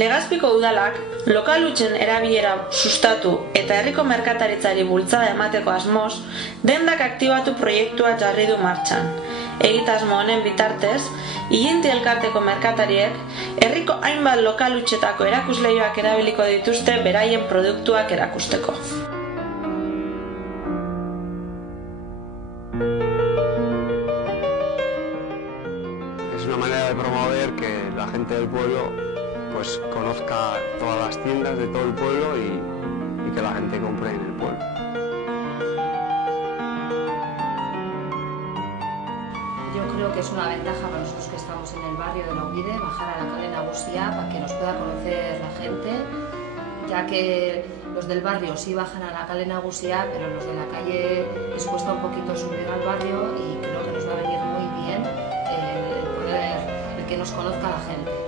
Legazpiko udalak lokal hutsen erabilera sustatu eta herriko merkataritzari bultzada emateko asmoz, dendak aktibatu proiektua jarri du martxan. Egitasmo honen bitartez, Illinti elkarteko merkatariek herriko hainbat lokal hutsetako erakusleihoak erabiliko dituzte beraien produktuak erakusteko. Es una manera de promover que la gente del pueblo pues conozca todas las tiendas de todo el pueblo y que la gente compre en el pueblo. Yo creo que es una ventaja para nosotros que estamos en el barrio de la Ubide, bajar a la Kale Nagusia para que nos pueda conocer la gente, ya que los del barrio sí bajan a la Kale Nagusia, pero los de la calle les cuesta un poquito subir al barrio y creo que nos va a venir muy bien el que nos conozca la gente.